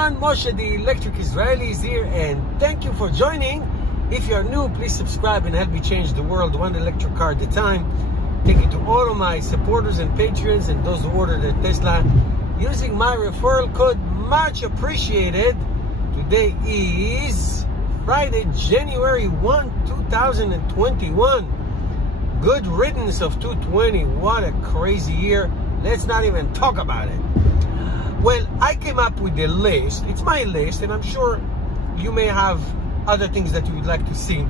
everyone, Moshe the Electric Israeli is here, and thank you for joining. If you're new, please subscribe and help me change the world one electric car at a time. Thank you to all of my supporters and patrons and those who ordered a Tesla using my referral code. Much appreciated. Today is Friday, January 1, 2021. Good riddance of 2020. What a crazy year. Let's not even talk about it. Well, I came up with a list. It's my list, and I'm sure you may have other things that you would like to see.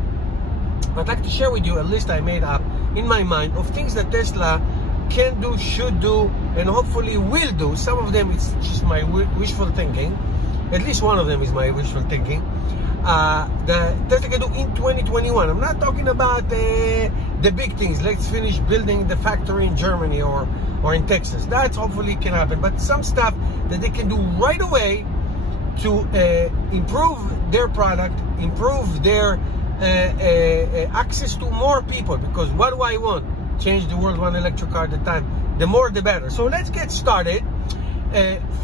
I'd like to share with you a list I made up in my mind of things that Tesla can do, should do, and hopefully will do. Some of them, it's just my wishful thinking. At least one of them is my wishful thinking. That Tesla can do in 2021. I'm not talking about the big things. Let's finish building the factory in Germany or in Texas. That hopefully can happen. But some stuff that they can do right away to improve their product, improve their access to more people. Because what do I want? Change the world one electric car at a time. The more, the better. So let's get started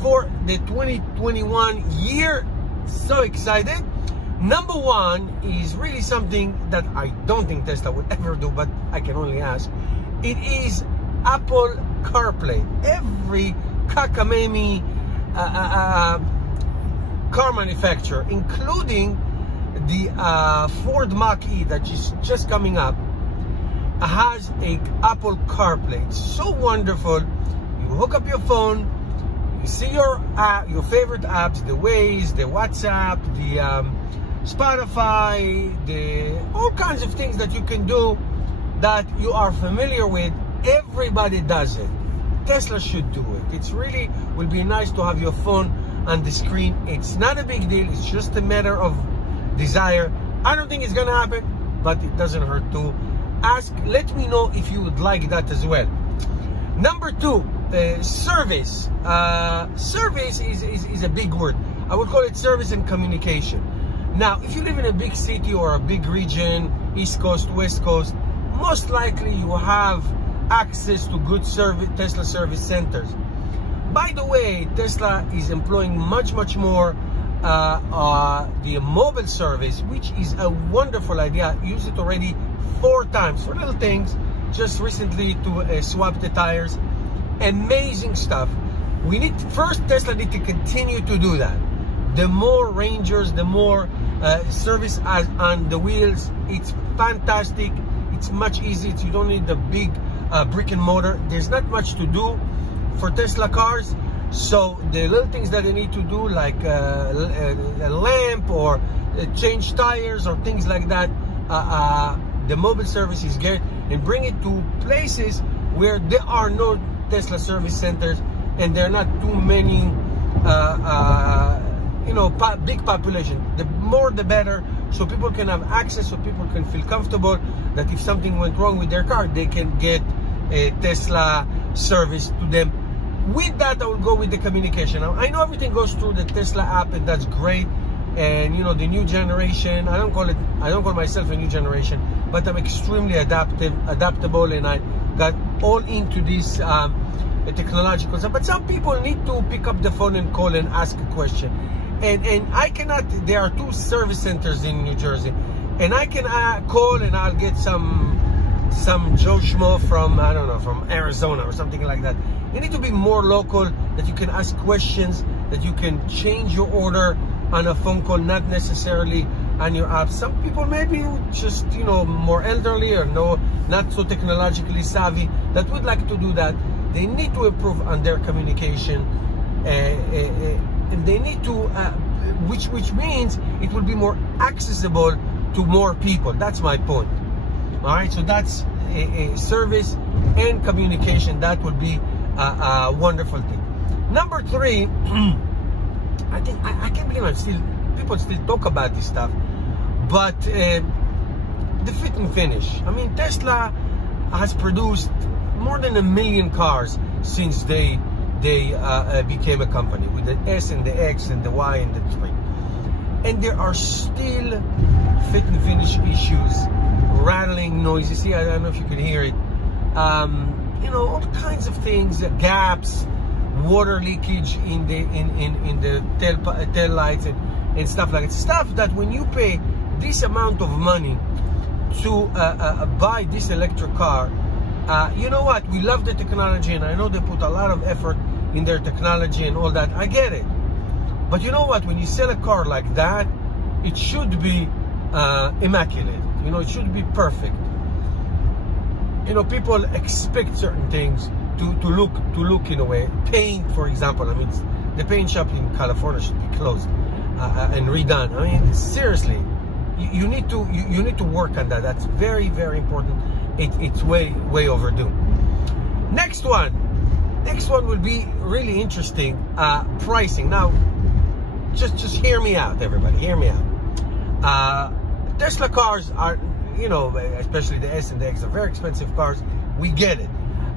for the 2021 year. So excited. Number one is really something that I don't think Tesla would ever do, but I can only ask. It is Apple Carplay. Every cockamamie car manufacturer, including the Ford Mach-E that is just coming up, has a Apple Carplay. It's so wonderful. You hook up your phone, you see your favorite apps, the Waze, the WhatsApp, the Spotify, all kinds of things that you can do that you are familiar with. Everybody does it. Tesla should do it. It's really will be nice to have your phone on the screen. It's not a big deal. It's just a matter of desire. I don't think it's gonna happen, but it doesn't hurt to ask. Let me know if you would like that as well. Number two, service. Service is a big word. I would call it service and communication. Now, if you live in a big city or a big region, East Coast, West Coast, most likely you have access to good Tesla service centers. By the way, Tesla is employing much more the mobile service, which is a wonderful idea. I used it already 4 times for little things, just recently to swap the tires. Amazing stuff. Tesla need to continue to do that. The more Rangers, the more service on the wheels. It's fantastic. It's much easier. You don't need the big brick and mortar. There's not much to do for Tesla cars. So the little things that they need to do, like a lamp or change tires or things like that, the mobile service is great, and bring it to places where there are no Tesla service centers and there are not too many big population. The more the better, so people can have access, so people can feel comfortable that if something went wrong with their car, they can get a Tesla service to them. With that, I will go with the communication. Now, I know everything goes through the Tesla app, and that's great. And the new generation, I don't call myself a new generation, but I'm extremely adaptable, and I got all into this technological stuff. But some people need to pick up the phone and call and ask a question. And I cannot. There are 2 service centers in New Jersey, and I can call and I'll get some Joe Schmo from, I don't know, from Arizona or something like that. You need to be more local, that you can ask questions, that you can change your order on a phone call, not necessarily on your app. Some people maybe just more elderly or not so technologically savvy that would like to do that. They need to improve on their communication. And they need to, which means it will be more accessible to more people. That's my point. All right, so that's a service and communication. That would be a wonderful thing. Number 3, I think I can't believe people still talk about this stuff, but the fit and finish. I mean, Tesla has produced more than 1 million cars since they became a company, with the S and the X and the Y and the 3, and there are still fit and finish issues, rattling noises. I don't know if you can hear it. All kinds of things, gaps, water leakage in the tail lights and stuff like that. Stuff that when you pay this amount of money to buy this electric car, you know what? We love the technology, and I know they put a lot of effort in their technology and all that. I get it. But you know what? When you sell a car like that, it should be immaculate. You know, it should be perfect. You know, people expect certain things to look in a way. Paint, for example. I mean, the paint shop in California should be closed and redone. I mean, seriously, you need to work on that. That's very, very important. It's way overdue. Next one will be really interesting. Pricing. Now, just hear me out, everybody. Hear me out. Tesla cars are, you know, especially the S and the X, are very expensive cars. We get it.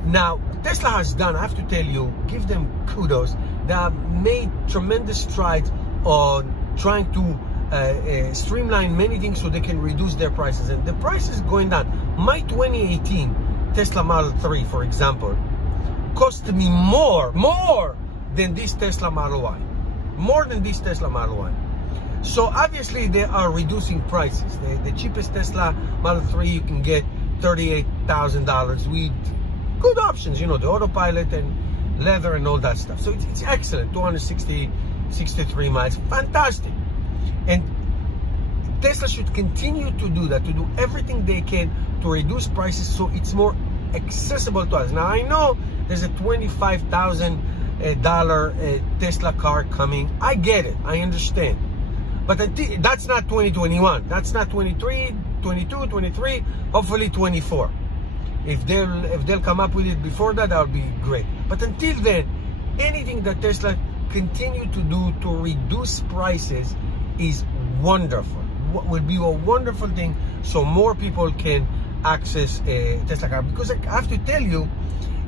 Now, Tesla has done, I have to tell you, give them kudos. They have made tremendous strides on trying to streamline many things so they can reduce their prices. And the price is going down. My 2018 Tesla Model 3, for example, cost me more than this Tesla Model Y. More than this Tesla Model Y. So obviously they are reducing prices. The cheapest Tesla Model 3 you can get $38,000 with good options, you know, the Autopilot and leather and all that stuff. So it's excellent. 263 miles, fantastic. And Tesla should continue to do that, to do everything they can to reduce prices so it's more accessible to us. Now I know there's a $25,000 Tesla car coming. I get it. I understand. But that's not 2021. That's not 23, 22, 23, hopefully 24. If they'll come up with it before that, that would be great. But until then, anything that Tesla continue to do to reduce prices is wonderful. What will be a wonderful thing so more people can access a Tesla car. Because I have to tell you,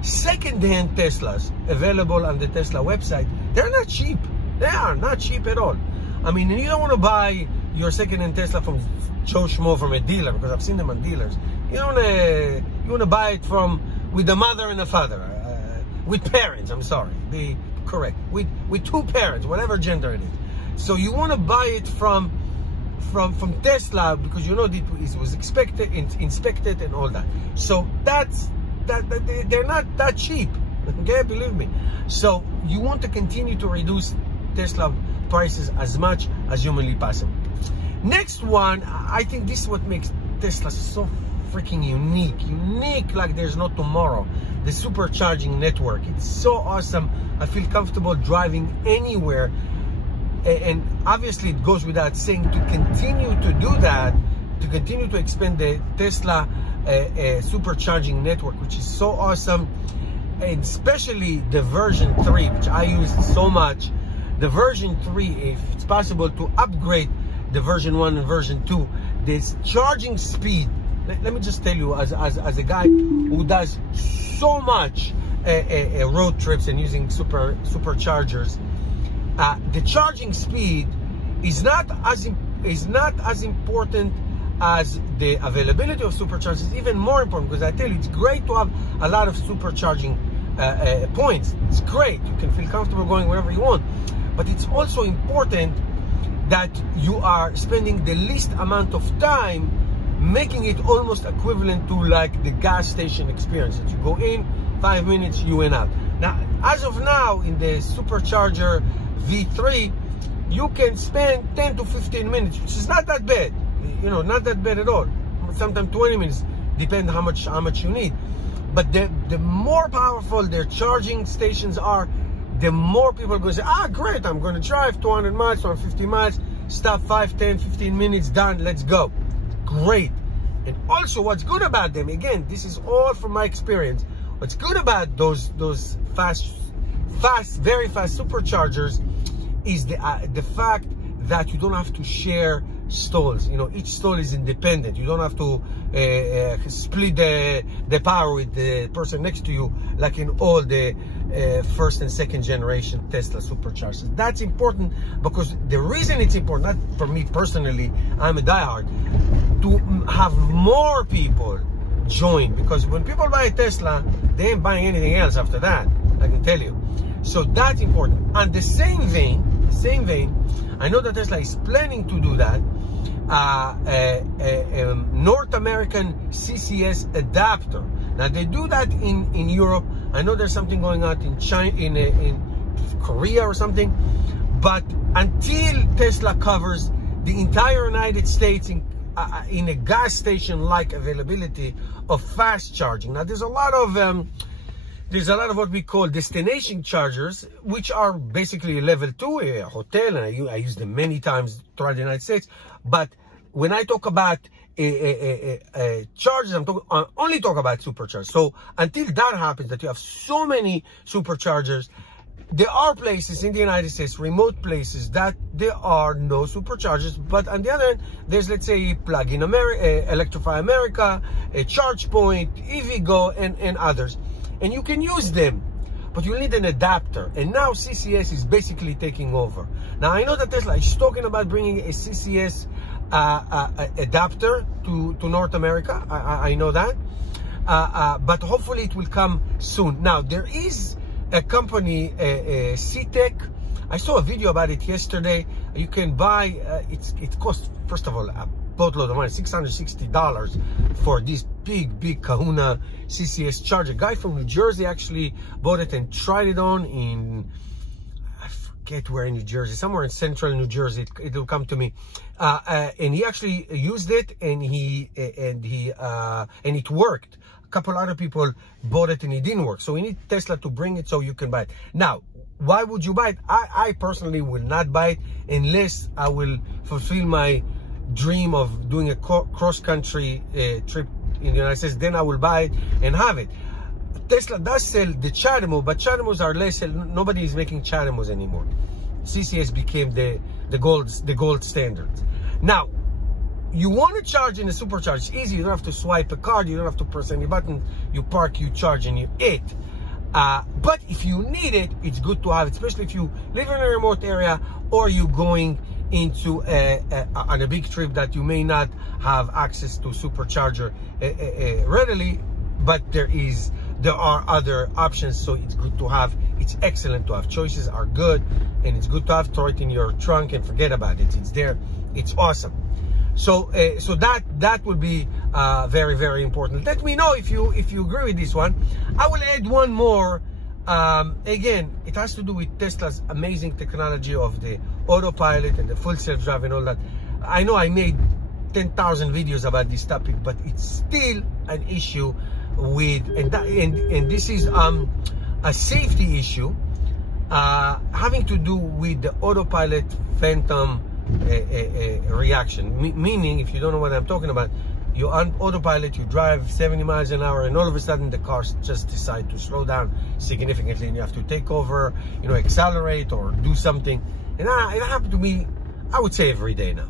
second-hand Teslas available on the Tesla website, they're not cheap. They are not cheap at all. I mean, you don't want to buy your second-hand Tesla from Joe Schmo, from a dealer, because I've seen them on dealers. You want to buy it with a mother and a father, with parents. I'm sorry, be correct. With two parents, whatever gender it is. So you want to buy it from Tesla because you know it was inspected and all that. So they're not that cheap. Okay, believe me. So you want to continue to reduce Tesla prices as much as humanly possible. Next one, I think this is what makes Tesla so freaking unique like there's no tomorrow. The supercharging network. It's so awesome. I feel comfortable driving anywhere, and obviously it goes without saying, to continue to do that, to continue to expand the Tesla supercharging network, which is so awesome. And especially the version 3, which I use so much. The version 3, if it's possible to upgrade the version 1 and version 2, this charging speed, let me just tell you, as a guy who does so much road trips and using superchargers, the charging speed is not as important as the availability of superchargers. Is even more important, because I tell you, it's great to have a lot of supercharging points. It's great. You can feel comfortable going wherever you want. But it's also important that you are spending the least amount of time, making it almost equivalent to like the gas station experience. That you go in, 5 minutes, you went out. Now, as of now, in the supercharger V3, you can spend 10 to 15 minutes, which is not that bad. You know, not that bad at all. Sometimes 20 minutes, depends how much you need. But the more powerful their charging stations are, the more people are going to say, ah, great, I'm going to drive 200 miles, 250 miles, stop 5, 10, 15 minutes, done, let's go. Great. And also, what's good about them, again, this is all from my experience, what's good about those very fast superchargers is the fact that you don't have to share stalls. You know, each stall is independent. You don't have to split the power with the person next to you like in all the first and second generation Tesla superchargers. That's important, because the reason it's important, not for me personally, I'm a diehard, to have more people join, because when people buy a Tesla, they ain't buying anything else after that, I can tell you. So that's important. On the same vein, I know that Tesla is planning to do that. North American CCS Adapter. Now they do that in Europe. I know there's something going on in China, in Korea or something. But until Tesla covers the entire United States in a gas station-like availability of fast charging. Now there's a lot of what we call destination chargers, which are basically a level 2, a hotel, and I use them many times throughout the United States. But when I talk about chargers, I only talk about superchargers. So until that happens, that you have so many superchargers, there are places in the United States, remote places, that there are no superchargers. But on the other hand, there's, let's say, Plug-in America, Electrify America, a ChargePoint, EVgo, and others. And you can use them, but you need an adapter. And now CCS is basically taking over. Now, I know that Tesla is talking about bringing a CCS adapter to North America. I know that. But hopefully it will come soon. Now, there is a company, CTEC. I saw a video about it yesterday. You can buy, it costs, first of all, a boatload of money, $660 for this big Kahuna CCS charger. A guy from New Jersey actually bought it and tried it on in, I forget where in New Jersey, somewhere in central New Jersey. It'll come to me. And he actually used it, and it worked. A couple other people bought it and it didn't work. So we need Tesla to bring it so you can buy it. Now, why would you buy it? I personally will not buy it unless I will fulfill my dream of doing a cross-country trip in the United States. Then I will buy it and have it. Tesla does sell the CHAdeMO, but CHAdeMOs are less. Nobody is making CHAdeMOs anymore. CCS became the gold standard. Now, you want to charge in a supercharger. It's easy. You don't have to swipe a card. You don't have to press any button. You park, you charge, and you eat. But if you need it, it's good to have it, especially if you live in a remote area or you're going into on a big trip that you may not have access to supercharger readily. But there are other options, so it's good to have. It's excellent to have. Choices are good, and it's good to have. Throw it in your trunk and forget about it. It's there. It's awesome. So that would be very, very important. Let me know if you agree with this one. I will add one more. Again, it has to do with Tesla's amazing technology of the autopilot and the full self-drive and all that. I know I made 10,000 videos about this topic, but it's still an issue with, and this is a safety issue having to do with the autopilot phantom reaction. Meaning, if you don't know what I'm talking about, you're on autopilot, you drive 70 miles an hour, and all of a sudden the car just decides to slow down significantly, and you have to take over, accelerate or do something. And it happened to me, I would say, every day now.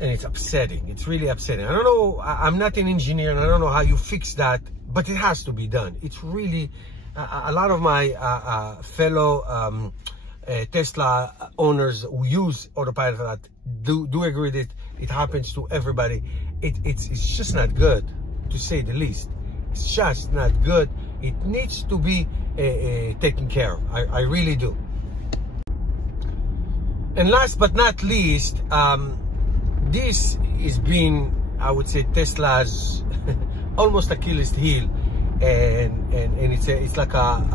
And it's upsetting. It's really upsetting. I don't know, I'm not an engineer, and I don't know how you fix that, but it has to be done. It's really, a lot of my fellow Tesla owners who use autopilot for that do agree that it happens to everybody. It's just not good, to say the least. It's just not good. It needs to be taken care of. I really do. And last but not least, this has been, I would say, Tesla's almost Achilles heel, and it's like a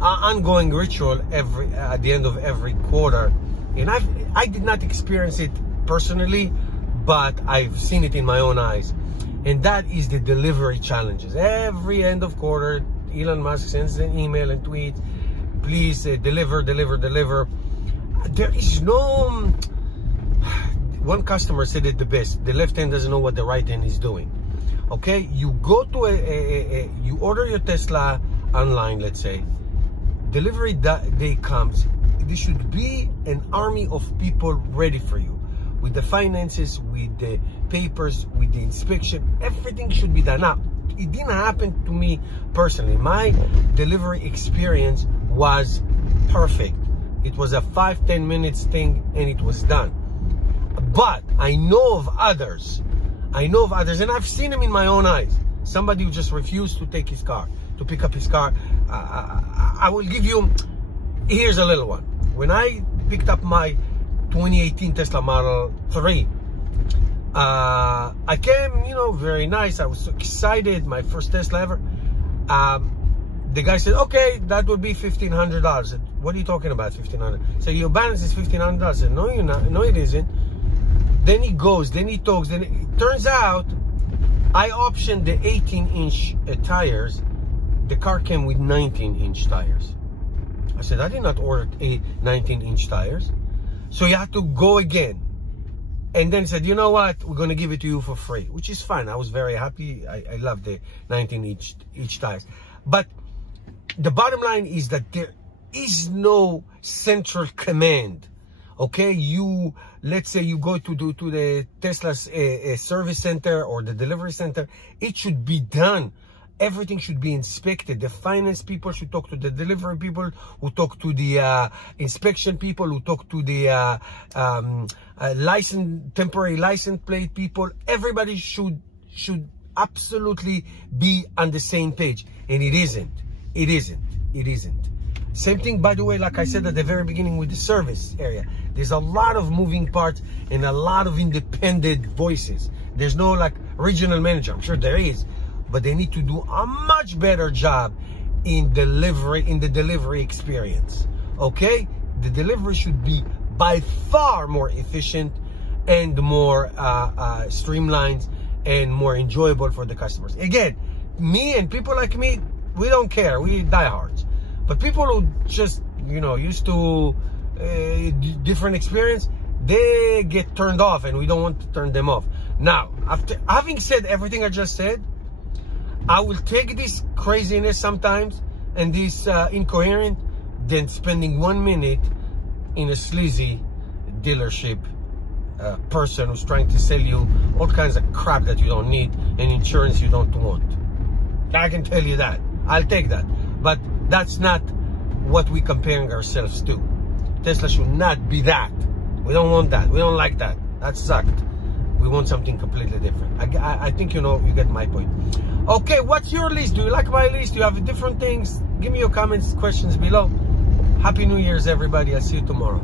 ongoing ritual at the end of every quarter. And I did not experience it personally, but I've seen it in my own eyes, and that is the delivery challenges. Every end of quarter, Elon Musk sends an email and tweets, please deliver. There is no, one customer said it the best, the left hand doesn't know what the right hand is doing. Okay, you go to you order your Tesla online, let's say, delivery day comes, there should be an army of people ready for you, with the finances, with the papers, with the inspection. Everything should be done. Now, it didn't happen to me personally. My delivery experience was perfect. It was a 5-10 minutes thing, and it was done. But I know of others, and I've seen them in my own eyes, Somebody who just refused to take his car, to pick up his car. I will give you, here's a little one. When I picked up my 2018 Tesla Model 3, I came, you know, very nice. I was so excited, my first Tesla ever. The guy said, okay, that would be $1,500. I said, what are you talking about, $1,500? So your balance is $1,500. I said, no, you're not. No, it isn't. Then he goes, then he talks. Then it turns out I optioned the 18-inch tires. The car came with 19-inch tires. I said, I did not order 19-inch tires. So you have to go again. And then he said, you know what? We're going to give it to you for free, which is fine. I was very happy. I love the 19-inch tires. But the bottom line is that there is no central command. Okay, let's say you go to the Tesla's service center or the delivery center. It should be done. Everything should be inspected. The finance people should talk to the delivery people, who talk to the inspection people, who talk to the temporary license plate people. Everybody should absolutely be on the same page, and it isn't. It isn't. Same thing, by the way, like I said at the very beginning with the service area. There's a lot of moving parts and a lot of independent voices. There's no like regional manager. I'm sure there is, but they need to do a much better job in the delivery experience. Okay, the delivery should be by far more efficient and more streamlined and more enjoyable for the customers. Again, me and people like me, we don't care. We diehards. But people who just, you know, used to different experience, they get turned off, and we don't want to turn them off. Now, after having said everything I just said, I will take this craziness sometimes and this incoherent, than spending 1 minute in a sleazy dealership person who's trying to sell you all kinds of crap that you don't need and insurance you don't want. I can tell you that. I'll take that. But that's not what we're comparing ourselves to. Tesla should not be that. We don't want that. We don't like that. That sucked. We want something completely different. I think you get my point. Okay, what's your list? Do you like my list? Do you have different things? Give me your comments, questions below. Happy New Year's, everybody. I'll see you tomorrow.